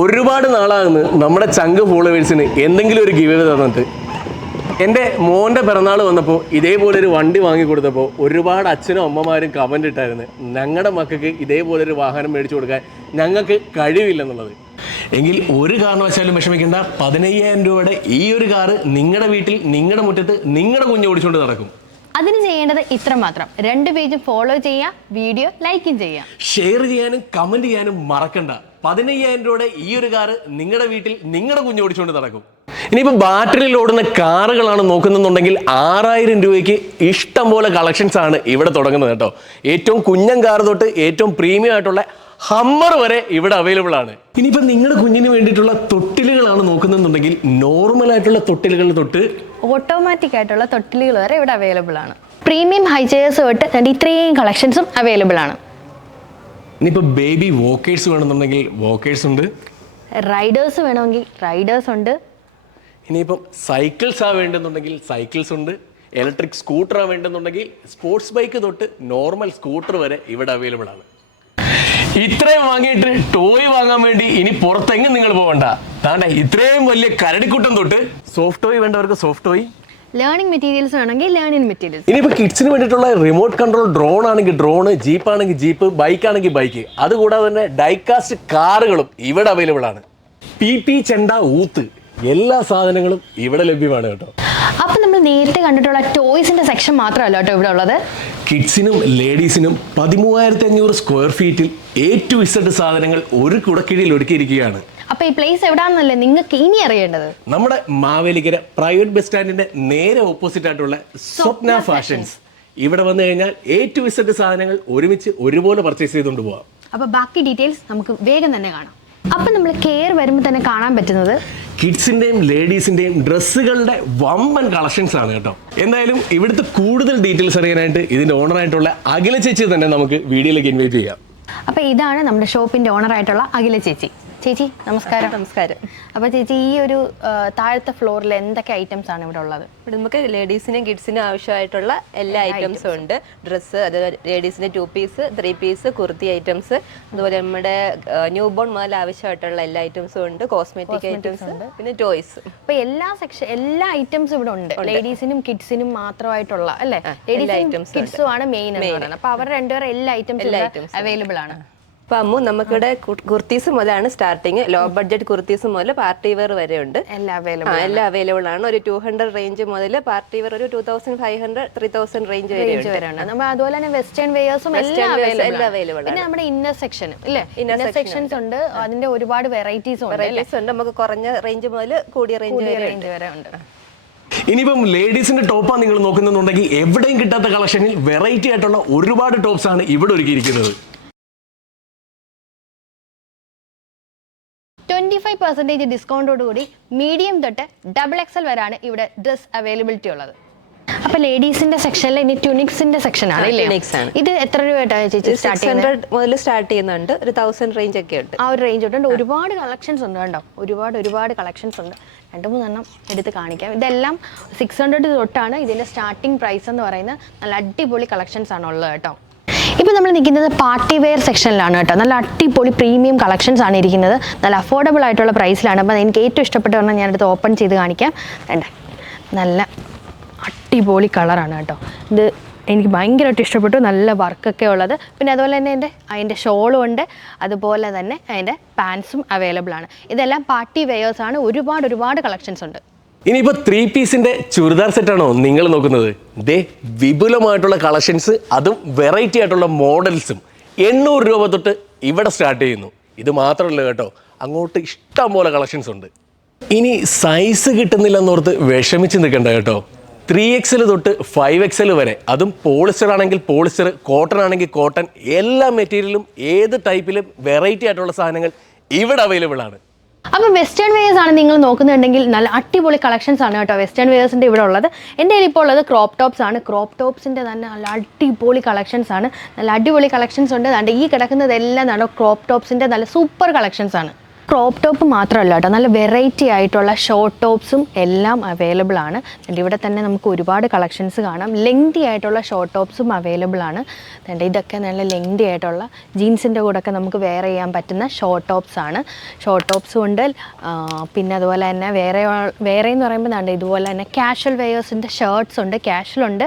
ഒരുപാട് നാളാകുന്നു നമ്മുടെ ചങ്ക് ഫോളോവേഴ്സിന് എന്തെങ്കിലും ഒരു ഗിവ് തന്നിട്ട്. എന്റെ മോന്റെ പിറന്നാൾ വന്നപ്പോൾ ഇതേപോലെ ഒരു വണ്ടി വാങ്ങി കൊടുത്തപ്പോൾ ഒരുപാട് അച്ഛനും അമ്മമാരും കമന്റ് ഇട്ടായിരുന്നു. ഞങ്ങളുടെ മക്കൾക്ക് ഇതേപോലെ ഒരു വാഹനം മേടിച്ചു കൊടുക്കാൻ ഞങ്ങൾക്ക് കഴിവില്ലെന്നുള്ളത്. എങ്കിൽ ഒരു കാരണവശാലും വിഷമിക്കേണ്ട. പതിനയ്യായിരം രൂപയുടെ ഈ ഒരു കാറ് നിങ്ങളുടെ വീട്ടിൽ നിങ്ങളുടെ മുറ്റത്ത് നിങ്ങളുടെ കുഞ്ഞ് ഓടിച്ചുകൊണ്ട് നടക്കും. അതിന് ചെയ്യേണ്ടത് ഇത്ര മാത്രം. രണ്ട് പേജും ഫോളോ ചെയ്യാം വീഡിയോ ലൈക്കും ചെയ്യാം ഷെയർ ചെയ്യാനും കമന്റ് ചെയ്യാനും മറക്കണ്ട. പതിനയ്യായിരം രൂപയുടെ ഈ ഒരു കാറ് നിങ്ങളുടെ വീട്ടിൽ നിങ്ങളുടെ കുഞ്ഞ് ഓടിച്ചുകൊണ്ട് നടക്കും. ഇനിയിപ്പോൾ ബാറ്ററിയിൽ ഓടുന്ന കാറുകളാണ് നോക്കുന്നുണ്ടെങ്കിൽ ആറായിരം രൂപയ്ക്ക് ഇഷ്ടം പോലെ കളക്ഷൻസ് ആണ് ഇവിടെ തുടങ്ങുന്നത് കേട്ടോ. ഏറ്റവും കുഞ്ഞൻ കാർ തൊട്ട് ഏറ്റവും പ്രീമിയം ആയിട്ടുള്ള ഹമ്മർ വരെ ഇവിടെ അവൈലബിൾ ആണ്. ഇനിയിപ്പോൾ നിങ്ങളുടെ കുഞ്ഞിന് വേണ്ടിയിട്ടുള്ള തൊട്ടിലുകളാണ് നോക്കുന്നുണ്ടെങ്കിൽ നോർമൽ ആയിട്ടുള്ള തൊട്ടിലുകൾ തൊട്ട് ഓട്ടോമാറ്റിക് ആയിട്ടുള്ള തൊട്ടിലുകൾ വരെ ഇവിടെ അവൈലബിൾ ആണ്. പ്രീമിയം ഹൈ ചെയേഴ്സ് തൊട്ട് ഇത്രയും കളക്ഷൻസും അവൈലബിൾ ആണ്. ഇനിയിപ്പോൾ ബേബി വോക്കേഴ്സ് വേണമെന്നുണ്ടെങ്കിൽ വോക്കേഴ്സ് ഉണ്ട്. റൈഡേഴ്സ് വേണമെങ്കിൽ റൈഡേഴ്സ് ഉണ്ട്. ഇനിയിപ്പം സൈക്കിൾസ് ആ വേണ്ടെന്നുണ്ടെങ്കിൽ സൈക്കിൾസ് ഉണ്ട്. ഇലക്ട്രിക് സ്കൂട്ടർ ആ വേണ്ടെന്നുണ്ടെങ്കിൽ സ്പോർട്സ് ബൈക്ക് തൊട്ട് നോർമൽ സ്കൂട്ടർ വരെ ഇവിടെ അവൈലബിൾ ആണ്. ഇത്രയും വാങ്ങിയിട്ട് ടോയ് വാങ്ങാൻ വേണ്ടി ഇനി പുറത്തെങ്ങും നിങ്ങൾ പോകണ്ട താണ്ട ഇത്രയും വലിയ കരടിക്കുട്ടം തൊട്ട് സോഫ്റ്റ് ടോയ് വേണ്ടവർക്ക് സോഫ്റ്റ് ടോയ് ലേണിംഗ് മെറ്റീരിയൽസ് വേണമെങ്കിൽ ലേണിംഗ് മെറ്റീരിയൽസ് ഇനിയിപ്പോൾ കിഡ്സിന് വേണ്ടിയിട്ടുള്ള റിമോട്ട് കൺട്രോൾ ഡ്രോൺ ആണെങ്കിൽ ഡ്രോൺ ജീപ്പ് ആണെങ്കിൽ ജീപ്പ് ബൈക്ക് ആണെങ്കിൽ ബൈക്ക് അതുകൂടാതെ തന്നെ ഡൈകാസ്റ്റ് കാറുകളും ഇവിടെ അവൈലബിൾ ആണ്. പി പി ചെണ്ട ഊത്ത് എല്ലാ സാധനങ്ങളും ഇവിടെ ലഭ്യമാണ് കേട്ടോ. അപ്പം നമ്മൾ നേരത്തെ കണ്ടിട്ടുള്ള ടോയ്സിന്റെ സെക്ഷൻ മാത്രമല്ല കേട്ടോ ഇവിടെ ഉള്ളത്. കിഡ്സിനും ലേഡീസിനും പതിമൂവായിരത്തി അഞ്ഞൂറ് സ്ക്വയർ ഫീറ്റിൽ എ ടു ഇസഡ് സാധനങ്ങൾ ഒരു കുടക്കീഴിൽ ഒരുക്കിയിരിക്കുകയാണ് അപ്പൊ ഈ പ്ലേസ് എവിടാന്നല്ലേ നിങ്ങൾക്ക് ഇനി അറിയേണ്ടത്? നമ്മുടെ മാവേലിക്കര പ്രൈവറ്റ് ബസ് സ്റ്റാൻഡിന്റെ നേരെ ഓപ്പോസിറ്റ് ആയിട്ടുള്ള സ്വപ്ന ഫാഷൻസ് ഇവിടെ വന്നു കഴിഞ്ഞാൽ എ ടു ഇസഡ് സാധനങ്ങൾ ഒരുമിച്ച് ഒരുപോലെ പർച്ചേസ് ചെയ്തുകൊണ്ട് പോവാം. അപ്പൊ ബാക്കി ഡീറ്റെയിൽസ് നമുക്ക് വേഗം തന്നെ കാണാം. അപ്പൊ നമ്മൾ കെയർ വരുമ്പോൾ തന്നെ കാണാൻ പറ്റുന്നത് കിഡ്സിന്റെയും ലേഡീസിന്റെയും ഡ്രസ്സുകളുടെ വമ്പൻ കളക്ഷൻസ് ആണ് കേട്ടോ. എന്തായാലും ഇവിടുത്തെ കൂടുതൽ ഡീറ്റെയിൽസ് അറിയാനായിട്ട് ഇതിന്റെ ഓണർ ആയിട്ടുള്ള അഖില ചേച്ചി തന്നെ നമുക്ക് വീഡിയോയിലേക്ക് ഇൻവൈറ്റ് ചെയ്യാം. അപ്പൊ ഇതാണ് നമ്മുടെ ഷോപ്പിന്റെ ഓണർ ആയിട്ടുള്ള അഖില ചേച്ചി. ചേച്ചി നമസ്കാരം. നമസ്കാരം. അപ്പൊ ചേച്ചി ഈ ഒരു താഴത്തെ ഫ്ലോറിൽ എന്തൊക്കെ ഐറ്റംസ് ആണ് ഇവിടെ ഉള്ളത്? ഇവിടെ നമുക്ക് ലേഡീസിനും കിഡ്സിനും ആവശ്യമായിട്ടുള്ള എല്ലാ ഐറ്റംസും ഉണ്ട്. ഡ്രസ്സ് അത് ലേഡീസിന് two piece three piece kurti items അതുപോലെ നമ്മുടെ ന്യൂ ബോൺ മുതൽ ആവശ്യമായിട്ടുള്ള എല്ലാ ഐറ്റംസും ഉണ്ട്. കോസ്മെറ്റിക് ഐറ്റംസ് പിന്നെ ടോയ്സ്. അപ്പൊ എല്ലാ സെക്ഷൻ എല്ലാ ഐറ്റംസും ഇവിടെ ഉണ്ട്. ലേഡീസിനും കിഡ്സിനും മാത്രമായിട്ടുള്ള അല്ലെ? ലേഡീസ് ഐറ്റംസ് കിഡ്സും ആണ് മെയിൻ എന്ന് പറയുന്നത്. അപ്പൊ അവരുടെ രണ്ടുപേരും എല്ലാ ഐറ്റംസും അവൈലബിൾ ആണ്. അപ്പൊ അമ്മു നമുക്കിവിടെ കുർത്തീസ് മുതലാണ് സ്റ്റാർട്ടിങ് ലോ ബഡ്ജറ്റ് കുർത്തീസ് മുതൽ പാർട്ടി വെയർ വരെ ഉണ്ട് എല്ലാം അവൈലബിൾ ആണ്. ഒരു ടു ഹൺഡ്രഡ് റേഞ്ച് മുതൽ പാർട്ടി വെയർ ഒരു two thousand five hundred three thousand range വരെ അതുപോലെ തന്നെ വെസ്റ്റേൺ വെയേഴ്സും എല്ലാം അവൈലബിൾ പിന്നെ നമ്മുടെ ഇന്നർ സെക്ഷനും ഇല്ലേ? ഇന്നർ സെക്ഷൻസ് ഉണ്ട്. അതിന്റെ ഒരുപാട് വെറൈറ്റീസ് ഉണ്ട് അല്ലേ? വെറൈറ്റീസ് ഉണ്ട്. നമുക്ക് കുറഞ്ഞ റേഞ്ച് മുതൽ കൂടിയ റേഞ്ച് വരെ റേഞ്ച് വരെ ഉണ്ട്. ഇനിയിപ്പം ലേഡീസിന്റെ ടോപ്പാണ് നിങ്ങൾ നോക്കുന്നുണ്ടെങ്കിൽ എവിടെയും കിട്ടാത്ത കളക്ഷനിൽ വെറൈറ്റി ആയിട്ടുള്ള ഒരുപാട് ടോപ്സ് ആണ് ഇവിടെ ഒരുക്കിയിരിക്കുന്നത്. പെർസെന്റേജ് ഡിസ്കൗണ്ടോട് കൂടി മീഡിയം തൊട്ട് ഡബിൾ എക്സൽ വരെയാണ് ഇവിടെ ഡ്രസ് അവൈലബിലിറ്റി ഉള്ളത്. അപ്പൊ ലേഡീസിന്റെ സെക്ഷനിൽ ഇനി ട്യൂണിക്സിന്റെ സെക്ഷൻ ആണ്. ഇത് എത്ര രൂപയായിട്ടാണ് ചേച്ചി സ്റ്റാർട്ട് ഹൺഡ്രഡ് മുതൽ സ്റ്റാർട്ട് ചെയ്യുന്നുണ്ട്. ഒരു തൗസൻഡ് റേഞ്ച് ഒക്കെ ഉണ്ട്. ആ ഒരു റേഞ്ച് ഉണ്ട്. ഒരുപാട് കളക്ഷൻസ് ഉണ്ട് കേട്ടോ ഒരുപാട് ഒരുപാട് കളക്ഷൻസ് ഉണ്ട്. രണ്ട് മൂന്നെണ്ണം എടുത്ത് കാണിക്കാം. ഇതെല്ലാം സിക്സ് ഹൺഡ്രഡ് തൊട്ടാണ് ഇതിന്റെ സ്റ്റാർട്ടിംഗ് പ്രൈസ് എന്ന് പറയുന്നത്. നല്ല അടിപൊളി കളക്ഷൻസ് ആണ് ഉള്ളത് കേട്ടോ. ഇപ്പോൾ നമ്മൾ നിൽക്കുന്നത് പാർട്ടി വെയർ സെക്ഷനിലാണ് കേട്ടോ. നല്ല അടിപൊളി പ്രീമിയം കളക്ഷൻസ് ആണ് ഇരിക്കുന്നത്. നല്ല അഫോർഡബിൾ ആയിട്ടുള്ള പ്രൈസിലാണ് അപ്പോൾ എനിക്ക് ഏറ്റവും ഇഷ്ടപ്പെട്ട ഒരെണ്ണം ഞാനെടുത്ത് ഓപ്പൺ ചെയ്ത് കാണിക്കാം. വേണ്ട നല്ല അടിപൊളി കളറാണ് കേട്ടോ. ഇത് എനിക്ക് ഭയങ്കരമായിട്ട് ഇഷ്ടപ്പെട്ടു. നല്ല വർക്കൊക്കെ ഉള്ളത്. പിന്നെ അതുപോലെ തന്നെ എന്റെ അതിന്റെ ഷോളും ഉണ്ട്. അതുപോലെ തന്നെ അതിന്റെ പാൻസും അവൈലബിൾ ആണ്. ഇതെല്ലാം പാർട്ടി വെയേഴ്സാണ് ഒരുപാട് ഒരുപാട് കളക്ഷൻസ് ഉണ്ട്. ഇനിയിപ്പോ ത്രീ പീസിന്റെ ചുരിദാർ സെറ്റ് ആണോ നിങ്ങൾ നോക്കുന്നത്? ദേ വിപുലമായിട്ടുള്ള കളക്ഷൻസ് അതും വെറൈറ്റി ആയിട്ടുള്ള മോഡൽസും എണ്ണൂറ് രൂപ തൊട്ട് ഇവിടെ സ്റ്റാർട്ട് ചെയ്യുന്നു. ഇത് മാത്രമല്ല കേട്ടോ അങ്ങോട്ട് ഇഷ്ടം പോലെ കളക്ഷൻസ് ഉണ്ട്. ഇനി സൈസ് കിട്ടുന്നില്ല എന്നോർത്ത് വിഷമിച്ച് നിൽക്കണ്ട കേട്ടോ. ത്രീ എക്സൽ തൊട്ട് ഫൈവ് എക്സൽ വരെ അതും പോളിസ്റ്റർ ആണെങ്കിൽ പോളിസ്റ്റർ കോട്ടൺ ആണെങ്കിൽ കോട്ടൺ എല്ലാ മെറ്റീരിയലും ഏത് ടൈപ്പിലും വെറൈറ്റി ആയിട്ടുള്ള സാധനങ്ങൾ ഇവിടെ അവൈലബിൾ ആണ്. അപ്പോൾ വെസ്റ്റേൺ വെയേഴ്സ് ആണ് നിങ്ങൾ നോക്കുന്നുണ്ടെങ്കിൽ നല്ല അടിപൊളി കളക്ഷൻസ് ആണ് കേട്ടോ വെസ്റ്റേൺ വെയേഴ്സിന്റെ ഇവിടെ ഉള്ളത്. എന്റെ കയ്യിൽ ഇപ്പോൾ ഉള്ളത് ക്രോപ്പ് ടോപ്സ് ആണ്. ക്രോപ്പ് ടോപ്സിന്റെ തന്നെ നല്ല അടിപൊളി കളക്ഷൻസ് ആണ്. നല്ല അടിപൊളി കളക്ഷൻസ് ഉണ്ട്. അതുകൊണ്ട് ഈ കിടക്കുന്നതെല്ലാം നല്ല ക്രോപ്പ് ടോപ്സിന്റെ നല്ല സൂപ്പർ കളക്ഷൻസ് ആണ്. ക്രോപ്പ് ടോപ്പ് മാത്രമല്ല കേട്ടോ നല്ല വെറൈറ്റി ആയിട്ടുള്ള ഷോർട്ട് ടോപ്സും എല്ലാം അവൈലബിൾ ആണ്. ഇവിടെ തന്നെ നമുക്ക് ഒരുപാട് കളക്ഷൻസ് കാണാം. ലെങ്തി ആയിട്ടുള്ള ഷോർട്ട് ടോപ്സും അവൈലബിൾ ആണ്. എന്നിട്ട് ഇതൊക്കെ നല്ല ലെങ്തി ആയിട്ടുള്ള ജീൻസിന്റെ കൂടെ ഒക്കെ നമുക്ക് വെയർ ചെയ്യാൻ പറ്റുന്ന ഷോർട്ട് ടോപ്സ് ആണ്. ഷോർട്ട് ടോപ്സ് ഉണ്ട്. ആ, പിന്നെ അതുപോലെ തന്നെ വേറെ വേറെ എന്ന് പറയുമ്പോൾ ദാണ്ട് ഇതുപോലെ തന്നെ കാഷ്വൽ വെയേഴ്സിന്റെ ഷർട്ട്സ് ഉണ്ട് കാഷ്വൽ ഉണ്ട്.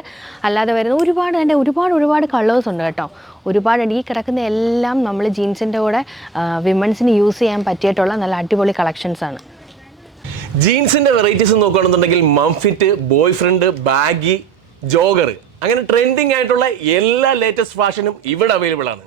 അല്ലാതെ വരുന്ന ഒരുപാട് അതിന്റെ ഒരുപാട് ഒരുപാട് കളേഴ്സ് ഉണ്ട് കേട്ടോ. ഒരുപാട് ഈ കിടക്കുന്ന എല്ലാം നമ്മൾ ജീൻസിന്റെ കൂടെ വിമൻസിന് യൂസ് ചെയ്യാൻ പറ്റിയിട്ടുള്ള നല്ല അടിപൊളി കളക്ഷൻസ് ആണ്. ജീൻസിന്റെ വെറൈറ്റീസ് നോക്കുകയാണെന്നുണ്ടെങ്കിൽ mom fit boyfriend baggy jogger. അങ്ങനെ ട്രെൻഡിങ് ആയിട്ടുള്ള എല്ലാ ലേറ്റസ്റ്റ് ഫാഷനും ഇവിടെ അവൈലബിൾ ആണ്.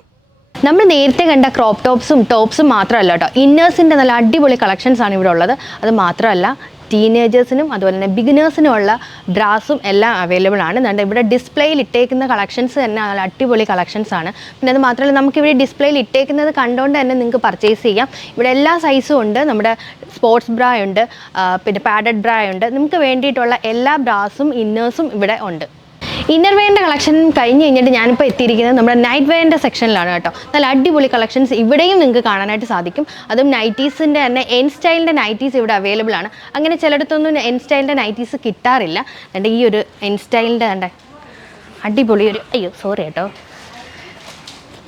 നമ്മൾ നേരത്തെ കണ്ട ക്രോപ്പ് ടോപ്സും ടോപ്സും മാത്രമല്ല കേട്ടോ. ഇന്നേഴ്സിന്റെ നല്ല അടിപൊളി കളക്ഷൻസ് ആണ് ഇവിടെ ഉള്ളത്. അത് മാത്രമല്ല ടീനേജേഴ്സിനും അതുപോലെ തന്നെ ബിഗിനേഴ്സിനും ഉള്ള ബ്രാസും എല്ലാം അവൈലബിൾ ആണ്. അതുകൊണ്ട് ഇവിടെ ഡിസ്പ്ലേയിൽ ഇട്ടേക്കുന്ന കളക്ഷൻസ് തന്നെ നല്ല അടിപൊളി കളക്ഷൻസ് ആണ്. പിന്നെ അത് മാത്രമല്ല നമുക്ക് ഇവിടെ ഡിസ്പ്ലേയിൽ ഇട്ടേക്കുന്നത് കണ്ടുകൊണ്ട് തന്നെ നിങ്ങൾക്ക് പർച്ചേസ് ചെയ്യാം. ഇവിടെ എല്ലാ സൈസും ഉണ്ട്. നമ്മുടെ സ്പോർട്സ് ബ്രാ ഉണ്ട് പിന്നെ പാഡഡ് ബ്രാ ഉണ്ട്. നിങ്ങൾക്ക് വേണ്ടിയിട്ടുള്ള എല്ലാ ബ്രാസും ഇന്നേഴ്സും ഇവിടെ ഉണ്ട്. ഇന്നർ വെയറിന്റെ കളക്ഷൻ കഴിഞ്ഞ് കഴിഞ്ഞിട്ട് ഞാനിപ്പോൾ എത്തിയിരിക്കുന്നത് നമ്മുടെ നൈറ്റ് വെയറിന്റെ സെക്ഷനിലാണ് കേട്ടോ. നല്ല അടിപൊളി കളക്ഷൻസ് ഇവിടെയും നിങ്ങൾക്ക് കാണാനായിട്ട് സാധിക്കും. അതും നൈറ്റീസിന്റെ തന്നെ എൻ സ്റ്റൈലിന്റെ നൈറ്റീസ് ഇവിടെ അവൈലബിൾ ആണ്. അങ്ങനെ ചിലയിടത്തൊന്നും എൻ സ്റ്റൈലിന്റെ നൈറ്റീസ് കിട്ടാറില്ല. എന്റെ ഈ ഒരു എൻ സ്റ്റൈലിന്റെ തന്നെ അടിപൊളി ഒരു അയ്യോ സോറി കേട്ടോ.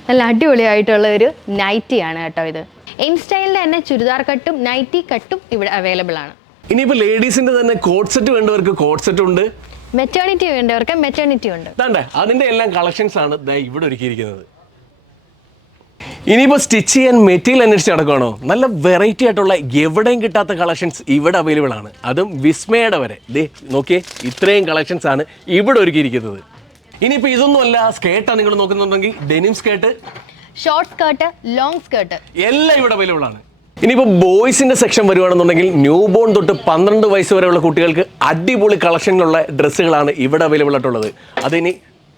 നല്ല അടിപൊളിയായിട്ടുള്ള ഒരു നൈറ്റിയാണ് കേട്ടോ ഇത്. എൻ സ്റ്റൈലിന്റെ തന്നെ ചുരിദാർ കട്ടും നൈറ്റി കട്ടും ഇവിടെ അവൈലബിൾ ആണ്. ഇനിയിപ്പോൾ ലേഡീസിന്റെ തന്നെ കോട്ട് സെറ്റ് വേണ്ടവർക്ക് കോട്ട് സെറ്റ് ഉണ്ട്. മെറ്റേണിറ്റി വേണ്ടവർക്ക് മെറ്റേണിറ്റി ഉണ്ട്. ഇതാണ്ടേ അതിന്റെ എല്ലാം കളക്ഷൻസ് ആണ് ദാ ഇവിടെ ഒരുക്കിയിരിക്കുന്നത്. ഇനിയിപ്പോൾ സ്റ്റിച്ച് ചെയ്യാൻ മെറ്റീരിയൽ അന്വേഷിച്ച് നടക്കുകയാണോ നല്ല വെറൈറ്റി ആയിട്ടുള്ള എവിടെയും കിട്ടാത്ത കളക്ഷൻസ് ഇവിടെ അവൈലബിൾ ആണ്. അതും വിസ്മയുടെ വരെ. ദേ നോക്കിയേ ഇത്രയും കളക്ഷൻസ് ആണ് ഇവിടെ ഒരുക്കിയിരിക്കുന്നത്. ഇനിയിപ്പോൾ ഇതൊന്നുമല്ല സ്കേർട്ടാണ് നിങ്ങൾ നോക്കുന്നുണ്ടെങ്കിൽ denim skirt short skirt long skirt എല്ലാം ഇവിടെ അവൈലബിൾ ആണ്. ഇനിയിപ്പോൾ ബോയ്സിന്റെ സെക്ഷൻ വരുവാണെന്നുണ്ടെങ്കിൽ ന്യൂ ബോൺ തൊട്ട് പന്ത്രണ്ട് വയസ്സ് വരെയുള്ള കുട്ടികൾക്ക് അടിപൊളി കളക്ഷനിലുള്ള ഡ്രസ്സുകളാണ് ഇവിടെ അവൈലബിൾ ആയിട്ടുള്ളത്. അതിനി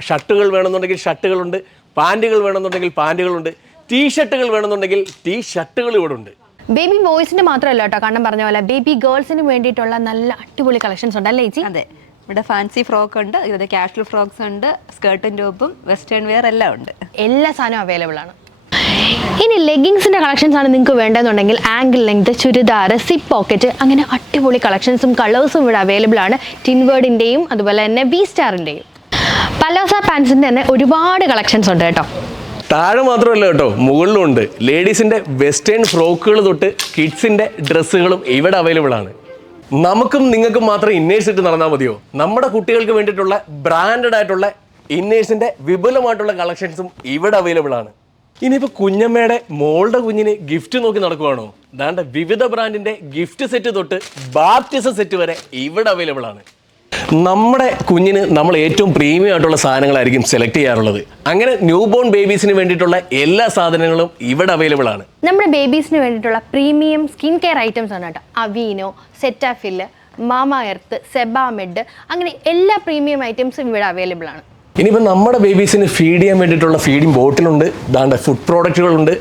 ഷർട്ടുകൾ വേണമെന്നുണ്ടെങ്കിൽ ഷർട്ടുകളുണ്ട് പാന്റുകൾ വേണമെന്നുണ്ടെങ്കിൽ പാന്റുകളുണ്ട് ടീ ഷർട്ടുകൾ വേണമെന്നുണ്ടെങ്കിൽ ടീ ഷർട്ടുകൾ ഇവിടെ ഉണ്ട്. ബേബി ബോയ്സിന്റെ മാത്രമല്ല കേട്ടോ കാരണം പറഞ്ഞ പോലെ. ബേബി ഗേൾസിന് വേണ്ടിയിട്ടുള്ള നല്ല അടിപൊളി കളക്ഷൻസ് ഉണ്ട് അല്ലേ ചേച്ചി? അതെ. ഇവിടെ ഫാൻസി ഫ്രോക്ക് ഉണ്ട് ഇവിടെ കാഷ്വൽ ഫ്രോക്സ് ഉണ്ട് സ്കേർട്ടും ടോപ്പും വെസ്റ്റേൺ വെയർ എല്ലാം ഉണ്ട്. എല്ലാ സാധനവും അവൈലബിൾ ആണ്. ഇനി ലെഗിങ്സിന്റെ കളക്ഷൻസ് ആണ് നിങ്ങൾക്ക് വേണ്ടതെന്നുണ്ടെങ്കിൽ ankle length churidar zip pocket അങ്ങനെ അടിപൊളി കളക്ഷൻസും കളേഴ്സും ഇവിടെ അവൈലബിൾ ആണ്. ടിൻവേർഡിന്റെയും അതുപോലെ തന്നെ ബി സ്റ്റാറിന്റെയും പലോസ പാൻസിന്റെ തന്നെ ഒരുപാട് കളക്ഷൻസ് ഉണ്ട് കേട്ടോ. താഴെ മാത്രമല്ല കേട്ടോ മുകളിലും ഉണ്ട്. ലേഡീസിന്റെ വെസ്റ്റേൺ ഫ്രോക്കുകൾ തൊട്ട് കിഡ്സിന്റെ ഡ്രസ്സുകളും ഇവിടെ അവൈലബിൾ ആണ്. നമുക്കും നിങ്ങൾക്കും മാത്രം ഇന്നേഴ്സ് ഇട്ട് നടന്നാൽ മതിയോ? നമ്മുടെ കുട്ടികൾക്ക് വേണ്ടിയിട്ടുള്ള ബ്രാൻഡഡ് ആയിട്ടുള്ള ഇന്നേഴ്സിന്റെ വിപുലമായിട്ടുള്ള കളക്ഷൻസും ഇവിടെ അവൈലബിൾ ആണ്. ഇനിയിപ്പോൾ കുഞ്ഞമ്മയുടെ മോളുടെ കുഞ്ഞിന് ഗിഫ്റ്റ് നോക്കി നടക്കുവാണോ? ദാണ്ട വിവിധ ബ്രാൻഡിന്റെ ഗിഫ്റ്റ് സെറ്റ് തൊട്ട് ബാപ്റ്റിസം സെറ്റ് വരെ ഇവിടെ അവൈലബിൾ ആണ്. നമ്മുടെ കുഞ്ഞിന് നമ്മൾ ഏറ്റവും പ്രീമിയം ആയിട്ടുള്ള സാധനങ്ങളായിരിക്കും സെലക്ട് ചെയ്യാറുള്ളത്. അങ്ങനെ ന്യൂ ബോൺ ബേബീസിന് വേണ്ടിയിട്ടുള്ള എല്ലാ സാധനങ്ങളും ഇവിടെ അവൈലബിൾ ആണ്. നമ്മുടെ ബേബീസിന് വേണ്ടിയിട്ടുള്ള പ്രീമിയം സ്കിൻ കെയർ ഐറ്റംസ് ആണ് കേട്ടോ. Aveeno Cetaphil Mamaearth Sebamed അങ്ങനെ എല്ലാ പ്രീമിയം ഐറ്റംസും ഇവിടെ അവൈലബിൾ ആണ്. ഇനിയിപ്പോൾ നമ്മുടെ ബേബീസിന് ഫീഡ് ചെയ്യാൻ വേണ്ടിയിട്ടുള്ള ഫീഡിംഗ് ബോട്ടിലുണ്ട് ദാണ്ട ഫുഡ് പ്രോഡക്റ്റുകളുണ്ട്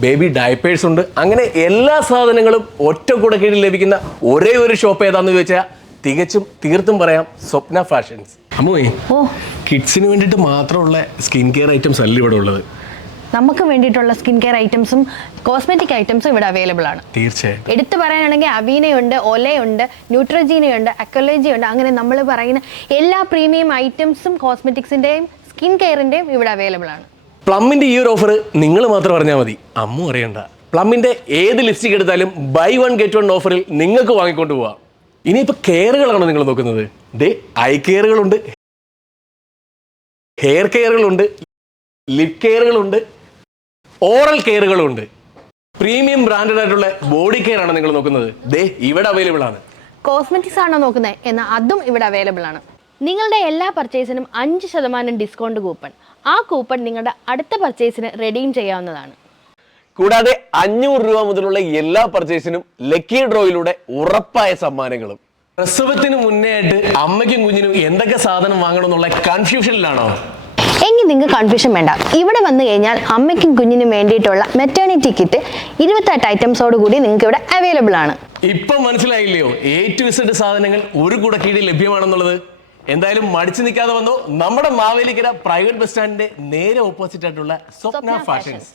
ബേബി ഡയപ്പേഴ്സ് ഉണ്ട്. അങ്ങനെ എല്ലാ സാധനങ്ങളും ഒറ്റ കുടക്കീഴിൽ ലഭിക്കുന്ന ഒരേ ഒരു ഷോപ്പ് ഏതാണെന്ന് ചോദിച്ചാൽ തികച്ചും തീർത്തും പറയാം സ്വപ്ന ഫാഷൻസ് അമ്മോയ് ഓ. കിഡ്സിന് വേണ്ടിയിട്ട് മാത്രമുള്ള സ്കിൻ കെയർ ഐറ്റംസ് അല്ല ഇവിടെ ഉള്ളത്. നമുക്ക് വേണ്ടിയിട്ടുള്ള സ്കിൻ കെയർ ഐറ്റംസും കോസ്മെറ്റിക് ഐറ്റംസും ഇവിടെ അവൈലബിൾ ആണ്. തീർച്ചയായും. എടുത്തു പറയാനാണെങ്കിൽ അവീനയുണ്ട് ഒലയുണ്ട് ന്യൂട്രജീനയുണ്ട് അക്കോളജിയുണ്ട് അങ്ങനെ നമ്മൾ പറയുന്ന എല്ലാ പ്രീമിയം ഐറ്റംസും കോസ്മെറ്റിക്സിന്റെയും സ്കിൻ കെയറിന്റെയും ഇവിടെ അവൈലബിൾ ആണ്. പ്ലമ്മിന്റെ ഈ ഒരു ഓഫർ നിങ്ങൾ മാത്രം അറിഞ്ഞാൽ മതി. അമ്മ അറിയണ്ട. പ്ലമ്മിന്റെ ഏത് ലിപ്സ്റ്റിക് എടുത്താലും ബൈ വൺ ഗെറ്റ് വൺ ഓഫറിൽ നിങ്ങൾക്ക് വാങ്ങിക്കൊണ്ട് പോവാം. ഇനിയിപ്പോൾ കെയറുകളാണോ നിങ്ങൾ നോക്കുന്നത്? ദേ ഐ കെയറുകളുണ്ട് ഹെയർ കെയറുകളുണ്ട് ലിപ് കെയറുകളുണ്ട് ഓറൽ കെയറുകളുണ്ട്. പ്രീമിയം ബ്രാൻഡഡ് ആയിട്ടുള്ള ബോഡി കെയർ ആണ് നിങ്ങൾ നോക്കുന്നത്. ദേ ഇവിടെ അവൈലബിൾ ആണ്. കോസ്മെറ്റിക്സ് ആണോ നോക്കുന്നത് എന്നാൽ അതും ഇവിടെ അവൈലബിൾ ആണ്. നിങ്ങളുടെ എല്ലാ പർച്ചേസിനും അഞ്ച് ശതമാനം ഡിസ്കൗണ്ട് കൂപ്പൺ ആ കൂപ്പൺ നിങ്ങളുടെ അടുത്ത പർച്ചേസിന് റെഡീം ചെയ്യാവുന്നതാണ്. കൂടാതെ അഞ്ഞൂറ് രൂപ മുതലുള്ള എല്ലാ പർച്ചേസിനും ലക്കി ഡ്രോയിലൂടെ ഉറപ്പായ സമ്മാനങ്ങളും. പ്രസവത്തിന് മുന്നേ ആയിട്ട് അമ്മയ്ക്കും കുഞ്ഞിനും എന്തൊക്കെ സാധനം വാങ്ങണം എന്നുള്ള കൺഫ്യൂഷനിലാണോ എങ്കിൽ നിങ്ങൾക്ക് കൺഫ്യൂഷൻ വേണ്ട. ഇവിടെ വന്നു കഴിഞ്ഞാൽ അമ്മയ്ക്കും കുഞ്ഞിനും വേണ്ടിയിട്ടുള്ള മെറ്റേണിറ്റി കിറ്റ് ഇരുപത്തെട്ട് ഐറ്റംസോട് കൂടി നിങ്ങൾക്ക് ഇവിടെ അവൈലബിൾ ആണ്. ഇപ്പൊ മനസ്സിലായില്ലയോ? എ ടു ഇസഡ് സാധനങ്ങൾ ഒരു കൂടെ കീഴിൽ ലഭ്യമാണെന്നുള്ളത്. എന്തായാലും മടിച്ചു നിൽക്കാതെ വന്നു. നമ്മുടെ മാവേലിക്കര പ്രൈവറ്റ് ബസ് സ്റ്റാൻഡിന്റെ നേരെ ഓപ്പോസിറ്റ് ആയിട്ടുള്ള സ്വപ്ന സ്വപ്ന ഫാഷൻസ്